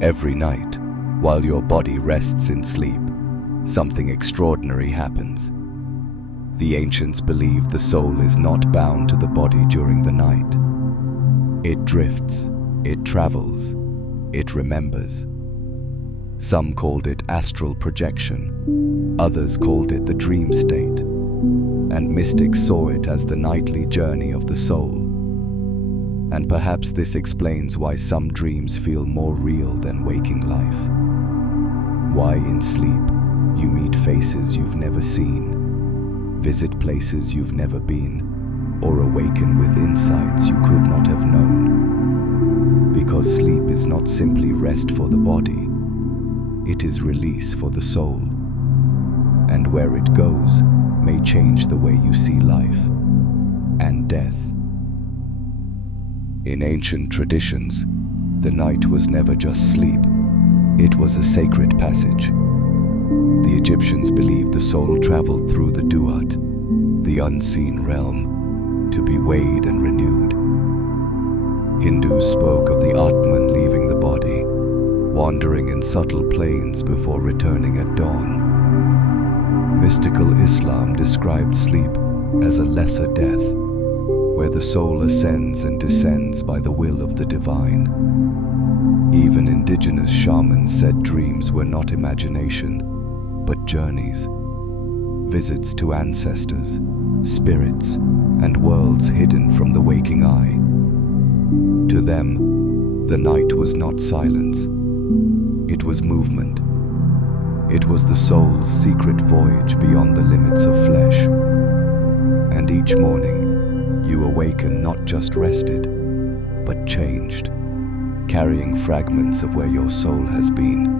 Every night, while your body rests in sleep, something extraordinary happens. The ancients believed the soul is not bound to the body during the night. It drifts, it travels, it remembers. Some called it astral projection, others called it the dream state, and mystics saw it as the nightly journey of the soul. And perhaps this explains why some dreams feel more real than waking life. Why in sleep you meet faces you've never seen, visit places you've never been, or awaken with insights you could not have known. Because sleep is not simply rest for the body, it is release for the soul. And where it goes may change the way you see life and death. In ancient traditions, the night was never just sleep, it was a sacred passage. The Egyptians believed the soul traveled through the duat, the unseen realm, to be weighed and renewed. Hindus spoke of the Atman leaving the body, wandering in subtle planes before returning at dawn. Mystical Islam described sleep as a lesser death, where the soul ascends and descends by the will of the divine. Even indigenous shamans said dreams were not imagination, but journeys, visits to ancestors, spirits, and worlds hidden from the waking eye. To them, the night was not silence, it was movement. It was the soul's secret voyage beyond the limits of flesh. And each morning, you awaken not just rested, but changed, carrying fragments of where your soul has been.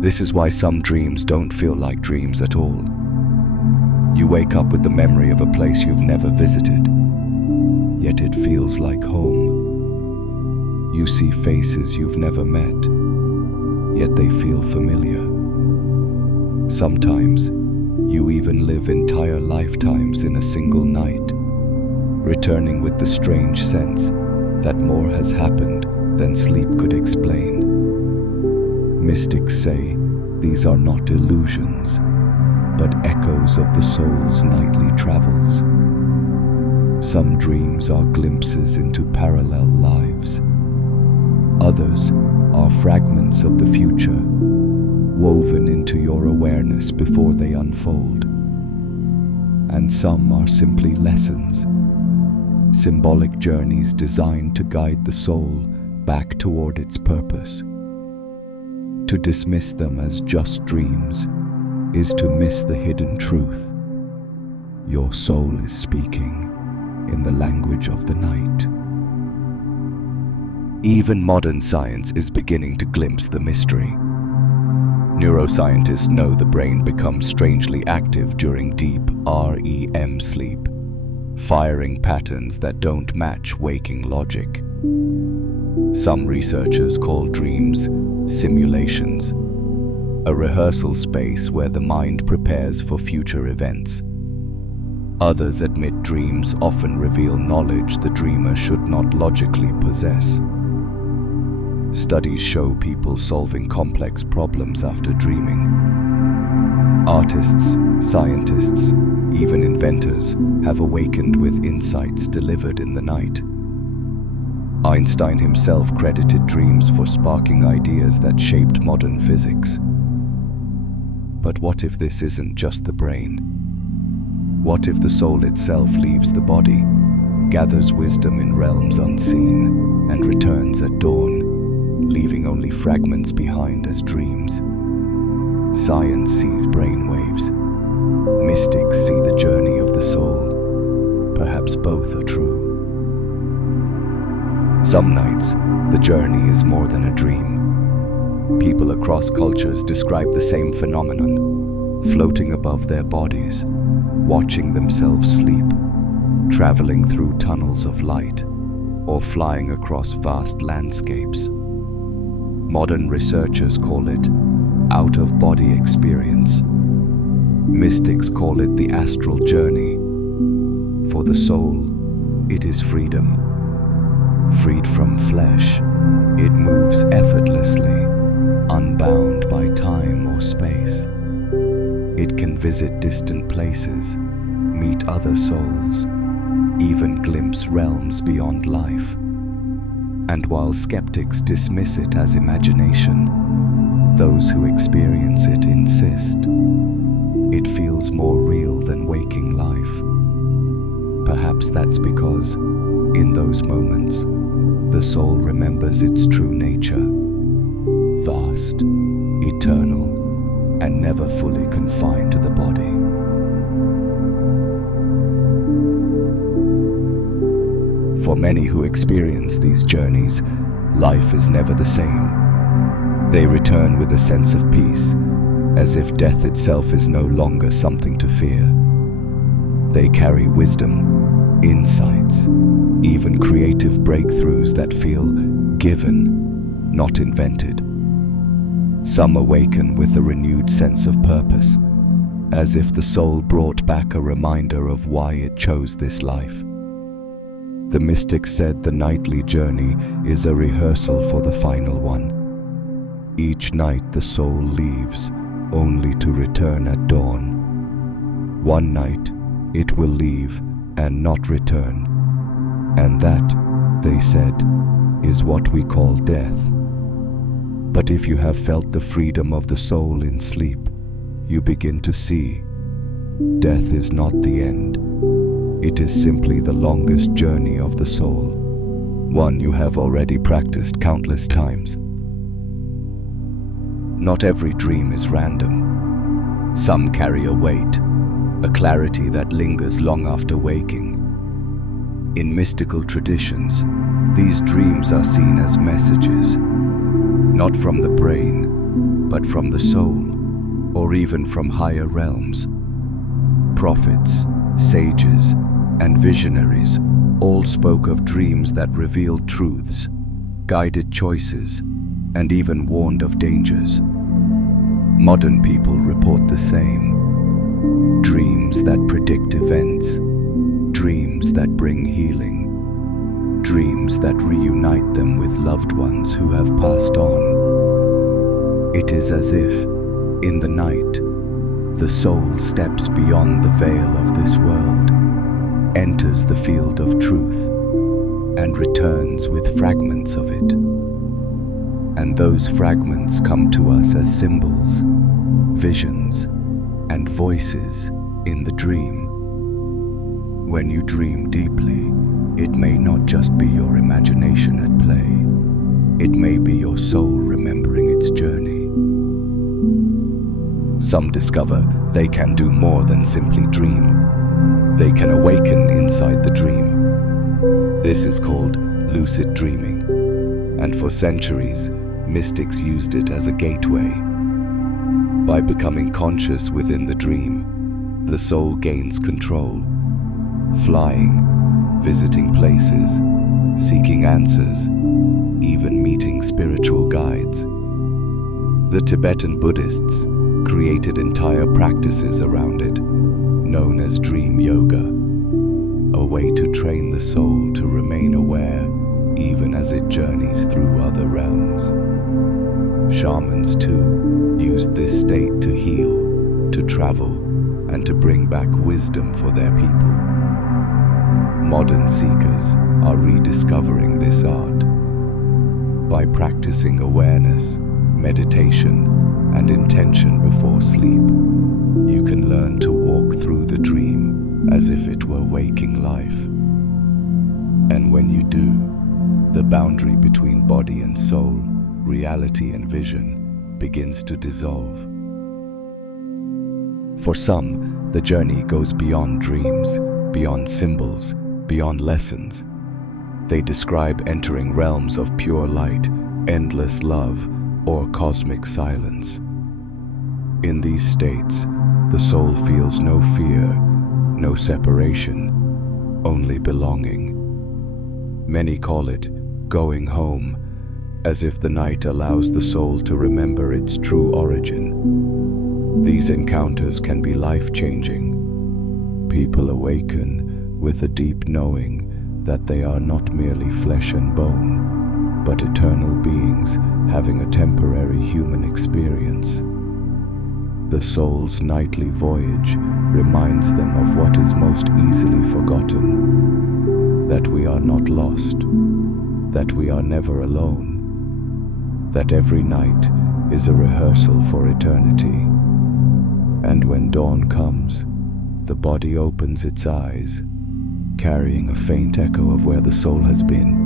This is why some dreams don't feel like dreams at all. You wake up with the memory of a place you've never visited, yet it feels like home. You see faces you've never met, yet they feel familiar. Sometimes, you even live entire lifetimes in a single night, returning with the strange sense that more has happened than sleep could explain. Mystics say these are not illusions, but echoes of the soul's nightly travels. Some dreams are glimpses into parallel lives. Others are fragments of the future, woven into your awareness before they unfold. And some are simply lessons, symbolic journeys designed to guide the soul back toward its purpose. To dismiss them as just dreams is to miss the hidden truth. Your soul is speaking in the language of the night. Even modern science is beginning to glimpse the mystery. Neuroscientists know the brain becomes strangely active during deep REM sleep, firing patterns that don't match waking logic. Some researchers call dreams simulations, a rehearsal space where the mind prepares for future events. Others admit dreams often reveal knowledge the dreamer should not logically possess. Studies show people solving complex problems after dreaming. Artists, scientists, even inventors have awakened with insights delivered in the night. Einstein himself credited dreams for sparking ideas that shaped modern physics. But what if this isn't just the brain? What if the soul itself leaves the body, gathers wisdom in realms unseen, and returns at dawn, leaving only fragments behind as dreams? Science sees brainwaves. Mystics see the journey of the soul. Perhaps both are true. Some nights, the journey is more than a dream. People across cultures describe the same phenomenon, floating above their bodies, watching themselves sleep, traveling through tunnels of light, or flying across vast landscapes. Modern researchers call it out-of-body experience. Mystics call it the astral journey. For the soul, it is freedom. freed from flesh, it moves effortlessly, unbound by time or space. It can visit distant places, meet other souls, even glimpse realms beyond life. And while skeptics dismiss it as imagination, those who experience it insist it feels more real than waking life. Perhaps that's because, in those moments, the soul remembers its true nature, vast, eternal, and never fully confined to the body. For many who experience these journeys, life is never the same. They return with a sense of peace, as if death itself is no longer something to fear. They carry wisdom, insights, even creative breakthroughs that feel given, not invented. Some awaken with a renewed sense of purpose, as if the soul brought back a reminder of why it chose this life. The mystics said the nightly journey is a rehearsal for the final one. Each night the soul leaves, only to return at dawn. One night it will leave and not return, and that, they said, is what we call death. But if you have felt the freedom of the soul in sleep, you begin to see death is not the end. It is simply the longest journey of the soul, one you have already practiced countless times. Not every dream is random. Some carry a weight, a clarity that lingers long after waking. In mystical traditions, these dreams are seen as messages, not from the brain, but from the soul, or even from higher realms. Prophets, sages, and visionaries all spoke of dreams that revealed truths, guided choices, and even warned of dangers. Modern people report the same. Dreams that predict events, dreams that bring healing, dreams that reunite them with loved ones who have passed on. It is as if, in the night, the soul steps beyond the veil of this world, enters the field of truth, and returns with fragments of it. And those fragments come to us as symbols, visions, and voices in the dream. When you dream deeply, it may not just be your imagination at play. It may be your soul remembering its journey. Some discover they can do more than simply dream. They can awaken inside the dream. This is called lucid dreaming, and for centuries, mystics used it as a gateway. By becoming conscious within the dream, the soul gains control, flying, visiting places, seeking answers, even meeting spiritual guides. The Tibetan Buddhists created entire practices around it, known as dream yoga, a way to train the soul to remain aware even as it journeys through other realms. Shamans, too, used this state to heal, to travel, and to bring back wisdom for their people. Modern seekers are rediscovering this art. By practicing awareness, meditation, and intention before sleep, you can learn to walk through the dream as if it were waking life. And when you do, the boundary between body and soul, reality and vision, begins to dissolve. For some, the journey goes beyond dreams, beyond symbols, beyond lessons. They describe entering realms of pure light, endless love, or cosmic silence. In these states, the soul feels no fear, no separation, only belonging. Many call it going home, as if the night allows the soul to remember its true origin. These encounters can be life-changing. People awaken with a deep knowing that they are not merely flesh and bone, but eternal beings having a temporary human experience. The soul's nightly voyage reminds them of what is most easily forgotten: that we are not lost, that we are never alone, that every night is a rehearsal for eternity. And when dawn comes, the body opens its eyes, carrying a faint echo of where the soul has been.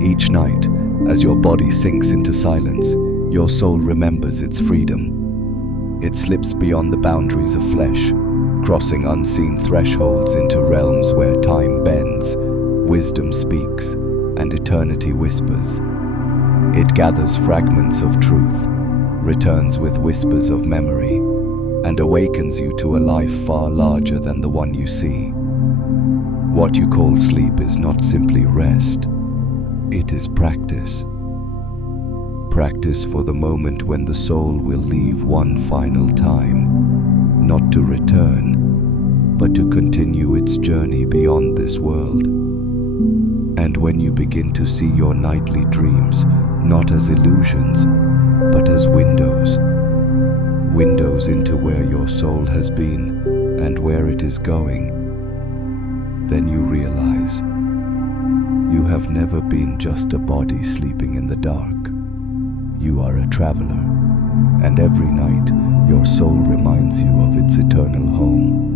Each night, as your body sinks into silence, your soul remembers its freedom. It slips beyond the boundaries of flesh, crossing unseen thresholds into realms where time bends, wisdom speaks, and eternity whispers. It gathers fragments of truth, returns with whispers of memory, and awakens you to a life far larger than the one you see. What you call sleep is not simply rest, it is practice. Practice for the moment when the soul will leave one final time, not to return, but to continue its journey beyond this world. And when you begin to see your nightly dreams not as illusions, but as windows into where your soul has been and where it is going, then you realize you have never been just a body sleeping in the dark. You are a traveler, and every night your soul reminds you of its eternal home.